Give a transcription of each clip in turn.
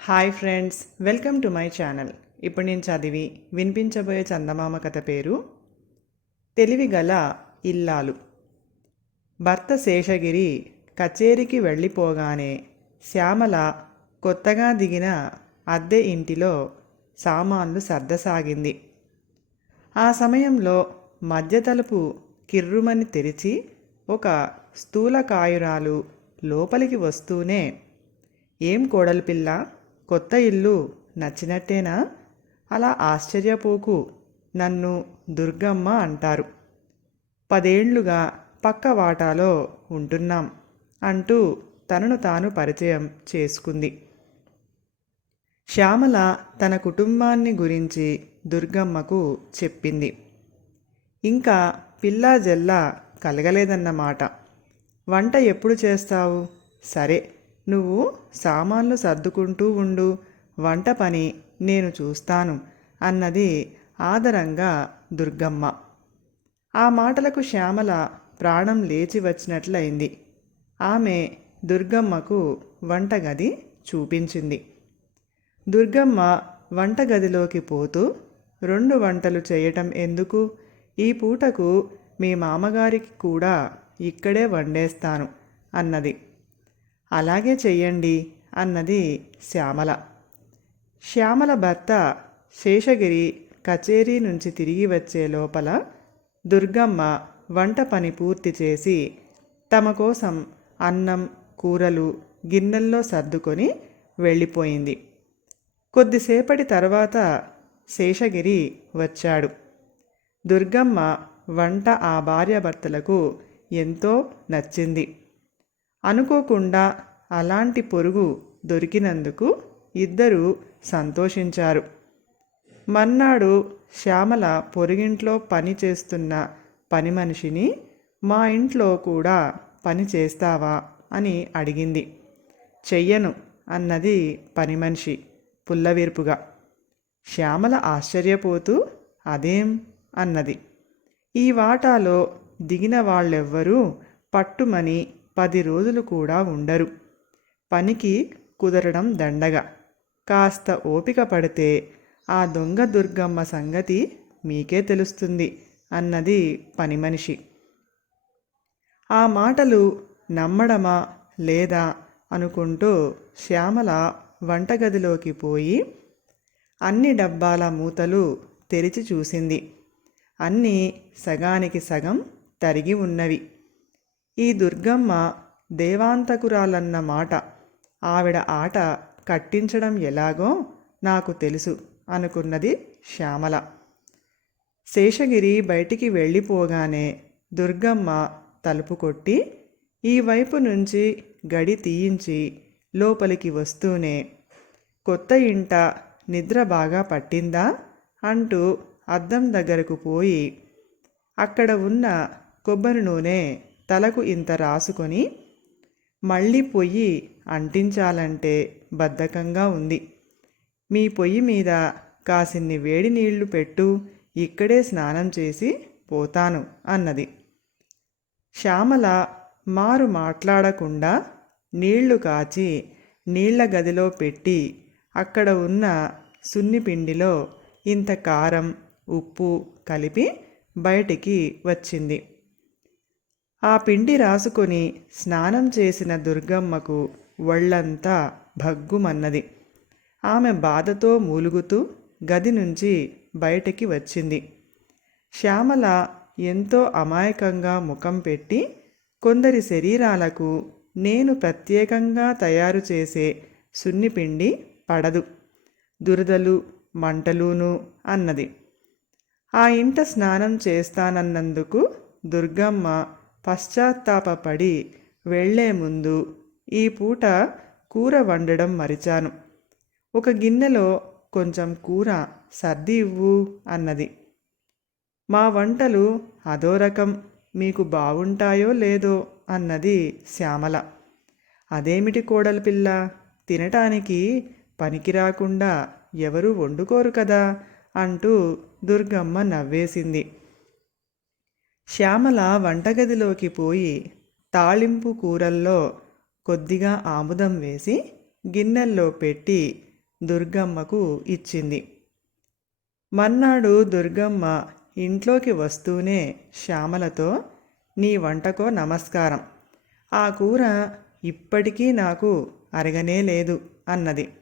Hi friends welcome to my channel. ఇప్పుడు నేను చదివి వినిపించబోయే చందమామ కథ పేరు తెలివిగల ఇల్లాలు. భర్త శేషగిరి కచేరికి వెళ్ళిపోగానే శ్యామల కొత్తగా దిగిన అద్దె ఇంటిలో సామాన్లు సర్దసాగింది. ఆ సమయంలో మధ్య తలుపు కిర్రుమని తెరిచి ఒక స్థూలకాయురాలు లోపలికి వస్తూనే ఏం కోడలు పిల్ల? కొత్త ఇల్లు నచ్చినట్టేనా? అలా ఆశ్చర్యపోకు నన్ను దుర్గమ్మ అంటారు. పదేళ్ళుగా పక్క వాటాలో ఉంటున్నాం అంటూ తనను తాను పరిచయం చేసుకుంది. శ్యామల తన కుటుంబాన్ని గురించి దుర్గమ్మకు చెప్పింది. ఇంకా పిల్లా జల్లా కలగలేదన్నమాట. వంట ఎప్పుడు చేస్తావు? సరే. నువ్వు సామాన్లు సర్దుకుంటూ ఉండు. వంట పని నేను చూస్తాను అన్నది ఆదరంగా దుర్గమ్మ. ఆ మాటలకు శ్యామల ప్రాణం లేచి వచ్చినట్లయింది. ఆమె దుర్గమ్మకు వంటగది చూపించింది. దుర్గమ్మ వంటగదిలోకి పోతూ రెండు వంటలు చేయటం ఎందుకు? ఈ పూటకు మీ మామగారికి కూడా ఇక్కడే వండేస్తాను అన్నది. అలాగే చెయ్యండి అన్నది శ్యామల. శ్యామల భర్త శేషగిరి కచేరీ నుంచి తిరిగి వచ్చే లోపల దుర్గమ్మ వంట పని పూర్తి చేసి తమ కోసం అన్నం కూరలు గిన్నెల్లో సర్దుకొని వెళ్ళిపోయింది. కొద్దిసేపటి తర్వాత శేషగిరి వచ్చాడు. దుర్గమ్మ వంట ఆ భార్యాభర్తలకు ఎంతో నచ్చింది. అనుకోకుండా అలాంటి పొరుగు దొరికినందుకు ఇద్దరూ సంతోషించారు. మన్నాడు శ్యామల పొరుగింట్లో పని చేస్తున్న పని మనిషిని మా ఇంట్లో కూడా పని చేస్తావా? అని అడిగింది. చెయ్యను అన్నది పని మనిషి పుల్లవీర్పుగా. శ్యామల ఆశ్చర్యపోతూ అదేం? అన్నది. ఈ వాటాలో దిగిన వాళ్ళెవ్వరూ పట్టుమని పది రోజులు కూడా ఉండరు. పనికి కుదరడం దండగా. కాస్త ఓపిక పడితే ఆ దొంగ దుర్గమ్మ సంగతి మీకే తెలుస్తుంది అన్నది పని మనిషి. ఆ మాటలు నమ్మడమా లేదా అనుకుంటూ శ్యామల వంటగదిలోకి పోయి అన్ని డబ్బాల మూతలు తెరిచి చూసింది. అన్నీ సగానికి సగం తరిగి ఉన్నవి. ఈ దుర్గమ్మ దేవాంతకురాలన్న మాట. ఆవిడ ఆట కట్టించడం ఎలాగో నాకు తెలుసు అనుకున్నది శ్యామల. శేషగిరి బయటికి వెళ్ళిపోగానే దుర్గమ్మ తలుపు కొట్టి ఈ వైపు నుంచి గడి తీయించి లోపలికి వస్తూనే కొత్త ఇంట నిద్ర బాగా పట్టిందా? అంటూ అద్దం దగ్గరకు పోయి అక్కడ ఉన్న కొబ్బరి నూనె తలకు ఇంత రాసుకొని మళ్ళీ పొయ్యి అంటించాలంటే బద్ధకంగా ఉంది. మీ పొయ్యి మీద కాసిన్ని వేడి నీళ్ళు పెట్టు ఇక్కడే స్నానం చేసి పోతాను అన్నది. శ్యామల మారు మాట్లాడకుండా నీళ్ళు కాచి నీళ్ళ గదిలో పెట్టి అక్కడ ఉన్న సున్నిపిండిలో ఇంత కారం ఉప్పు కలిపి బయటికి వచ్చింది. ఆ పిండి రాసుకొని స్నానం చేసిన దుర్గమ్మకు ఒళ్ళంతా భగ్గుమన్నది. ఆమె బాధతో మూలుగుతూ గది నుంచి బయటికి వచ్చింది. శ్యామల ఎంతో అమాయకంగా ముఖం పెట్టి కొందరి శరీరాలకు నేను ప్రత్యేకంగా తయారు చేసే సున్నిపిండి పడదు దురదలు మంటలును అన్నది. ఆ ఇంట స్నానం చేస్తానన్నందుకు దుర్గమ్మ పశ్చాత్తాపడి వెళ్ళే ముందు ఈ పూట కూర వండడం మరిచాను. ఒక గిన్నెలో కొంచెం కూర సర్ది ఇవ్వు అన్నది. మా వంటలు అదో రకం మీకు బాగుంటాయో లేదో అన్నది శ్యామల. అదేమిటి కోడలు పిల్ల? తినటానికి పనికి రాకుండా ఎవరు వండుకోరు కదా అంటూ దుర్గమ్మ నవ్వేసింది. శ్యామల వంటగదిలోకి పోయి తాళింపు కూరల్లో కొద్దిగా ఆముదం వేసి గిన్నెల్లో పెట్టి దుర్గమ్మకు ఇచ్చింది. మన్నాడు దుర్గమ్మ ఇంట్లోకి వస్తూనే శ్యామలతో నీ వంటకో నమస్కారం. ఆ కూర ఇప్పటికీ నాకు అరగనే లేదు అన్నది.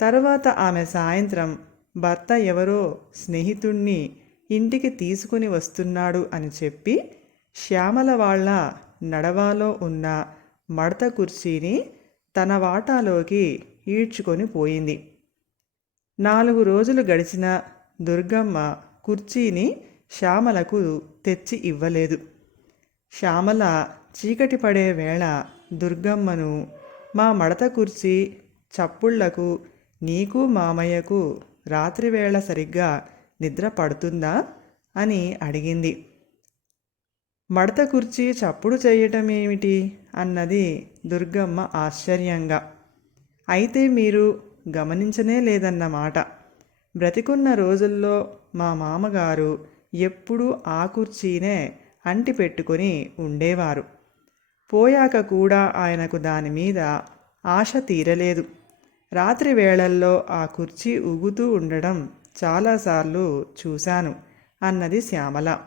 తరువాత ఆమె సాయంత్రం భర్త ఎవరో స్నేహితుణ్ణి ఇంటికి తీసుకుని వస్తున్నాడు అని చెప్పి శ్యామల వాళ్ళ నడవాలో ఉన్న మడత కుర్చీని తన వాటాలోకి ఈడ్చుకొని పోయింది. నాలుగు రోజులు గడిచిన దుర్గమ్మ కుర్చీని శ్యామలకు తెచ్చి ఇవ్వలేదు. శ్యామల చీకటి పడే వేళ దుర్గమ్మను మా మడత కుర్చీ చప్పుళ్ళకు నీకు మామయ్యకు రాత్రివేళ సరిగ్గా నిద్ర పడుతుందా? అని అడిగింది. మడత కుర్చీ చప్పుడు చేయటం ఏమిటి? అన్నది దుర్గమ్మ ఆశ్చర్యంగా. అయితే మీరు గమనించనే లేదన్నమాట. బ్రతికున్న రోజుల్లో మా మామగారు ఎప్పుడూ ఆ కుర్చీనే అంటి పెట్టుకొని ఉండేవారు. పోయాక కూడా ఆయనకు దాని మీద ఆశ తీరలేదు. రాత్రి వేళల్లో ఆ కుర్చీ ఊగుతూ ఉండడం చాలాసార్లు చూశాను అన్నది శ్యామల.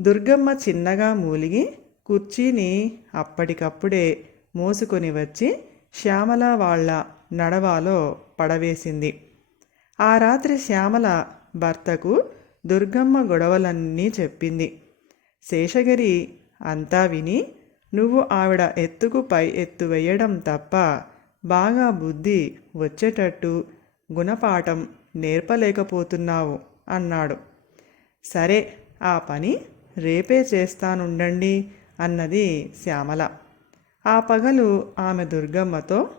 దుర్గమ్మ చిన్నగా మూలిగి కుర్చీని అప్పటికప్పుడే మోసుకొని వచ్చి శ్యామల వాళ్ళ నడవాలో పడవేసింది. ఆ రాత్రి శ్యామల భర్తకు దుర్గమ్మ గొడవలన్నీ చెప్పింది. శేషగిరి అంతా విని నువ్వు ఆవిడ ఎత్తుకు పై ఎత్తు వేయడం తప్ప బాగా బుద్ధి వచ్చేటట్టు గుణపాఠం నేర్పలేకపోతున్నావు అన్నాడు. సరే ఆ పని రేపే చేస్తానుండండి అన్నది శ్యామల. ఆ పగలు ఆమె దుర్గమ్మతో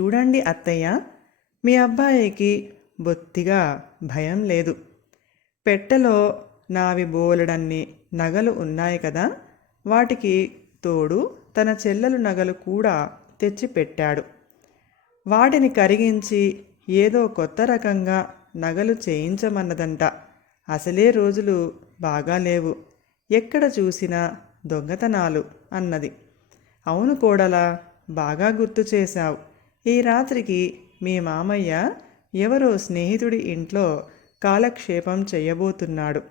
చూడండి అత్తయ్య మీ అబ్బాయికి బొత్తిగా భయం లేదు. పెట్టెలో నావి బోలెడన్ని నగలు ఉన్నాయి కదా వాటికి తోడు తన చెల్లెలు నగలు కూడా తెచ్చి పెట్టాడు వాటిని కరిగించి ఏదో కొత్త రకంగా నగలు చేయించమన్నదంట. అసలే రోజులు బాగా లేవు. ఎక్కడ చూసినా దొంగతనాలు అన్నది. అవును కోడలా బాగా గుర్తు చేశావు. ఈ రాత్రికి మీ మామయ్య ఎవరో స్నేహితుడి ఇంట్లో కాలక్షేపం చేయబోతున్నాడు.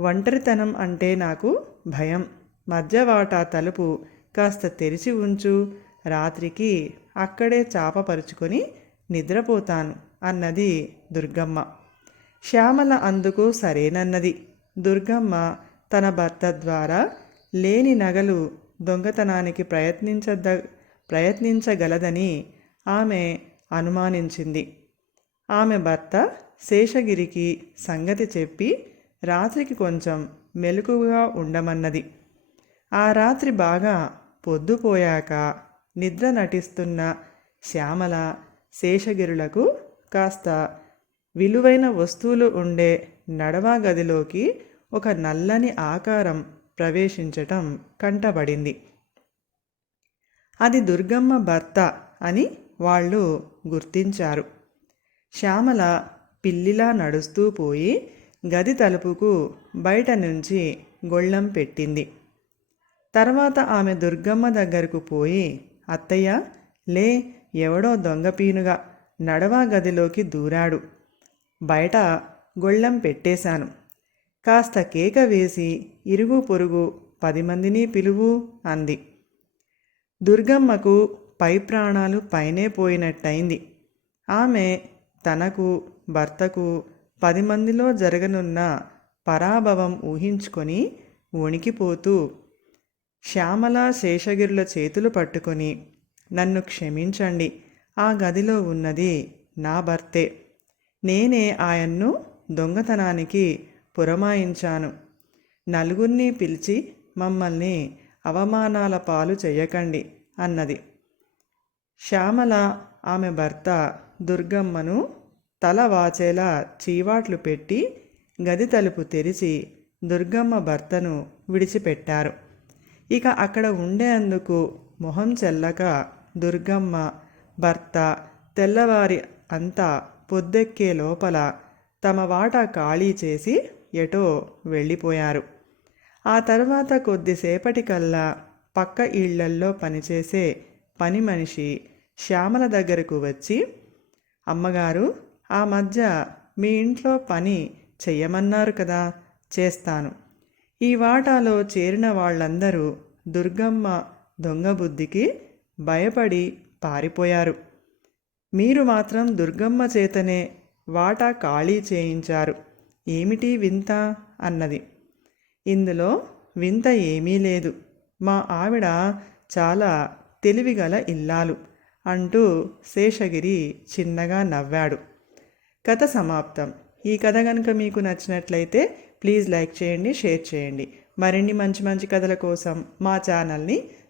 ఒంటరితనం అంటే నాకు భయం. మధ్యవాటా తలుపు కాస్త తెరిచి ఉంచు. రాత్రికి అక్కడే చాపపరుచుకొని నిద్రపోతాను అన్నది దుర్గమ్మ. శ్యామల అందుకు సరేనన్నది. దుర్గమ్మ తన భర్త ద్వారా లేని నగలు దొంగతనానికి ప్రయత్నించద ప్రయత్నించగలదని ఆమె అనుమానించింది. ఆమె భర్త శేషగిరికి సంగతి చెప్పి రాత్రికి కొంచెం మెలకుగా ఉండమన్నది. ఆ రాత్రి బాగా పొద్దుపోయాక నిద్ర నటిస్తున్న శ్యామల శేషగిరులకు కాస్త విలువైన వస్తువులు ఉండే నడవా గదిలోకి ఒక నల్లని ఆకారం ప్రవేశించటం కంటబడింది. అది దుర్గమ్మ భర్త అని వాళ్ళు గుర్తించారు. శ్యామల పిల్లిలా నడుస్తూ పోయి గది తలుపుకు బయట నుంచి గొళ్ళం పెట్టింది. తర్వాత ఆమె దుర్గమ్మ దగ్గరకు పోయి అత్తయ్య లే ఎవడో దొంగపీనుగా నడవా గదిలోకి దూరాడు. బయట గొళ్ళెం పెట్టేశాను. కాస్త కేక వేసి ఇరుగు పొరుగు పది మందిని పిలువు అంది. దుర్గమ్మకు పై ప్రాణాలు పైనే పోయినట్టయింది. ఆమె తనకు భర్తకు పది మందిలో జరగనున్న పరాభవం ఊహించుకొని వణికిపోతూ శ్యామల శేషగిరుల చేతులు పట్టుకొని నన్ను క్షమించండి. ఆ గదిలో ఉన్నది నా భర్తే. నేనే ఆయన్ను దొంగతనానికి పురమాయించాను. నలుగురిని పిలిచి మమ్మల్ని అవమానాల పాలు చేయకండి అన్నది. శ్యామల ఆమె భర్త దుర్గమ్మను తల వాచేలా చీవాట్లు పెట్టి గది తలుపు తెరిచి దుర్గమ్మ భర్తను విడిచిపెట్టారు. ఇక అక్కడ ఉండేందుకు మొహం చెల్లక దుర్గమ్మ భర్త తెల్లవారి అంతా పొద్దెక్కే లోపల తమ వాటా ఖాళీ చేసి ఎటో వెళ్ళిపోయారు. ఆ తర్వాత కొద్దిసేపటికల్లా పక్క ఇళ్ళల్లో పనిచేసే పని మనిషి శ్యామల దగ్గరకు వచ్చి అమ్మగారు ఆ మధ్య మీ ఇంట్లో పని చెయ్యమన్నారు కదా చేస్తాను. ఈ వాటాలో చేరిన వాళ్ళందరూ దుర్గమ్మ దొంగ బుద్ధికి భయపడి పారిపోయారు. మీరు మాత్రం దుర్గమ్మ చేతనే వాటా ఖాళీ చేయించారు. ఏమిటి వింత? అన్నది. ఇందులో వింత ఏమీ లేదు. మా ఆవిడ చాలా తెలివిగల ఇల్లాలు అంటూ శేషగిరి చిన్నగా నవ్వాడు. కథ సమాప్తం. ఈ కథ కనుక మీకు నచ్చినట్లయితే ప్లీజ్ లైక్ చేయండి షేర్ చేయండి. మరిన్ని మంచి మంచి కథల కోసం మా ఛానల్ని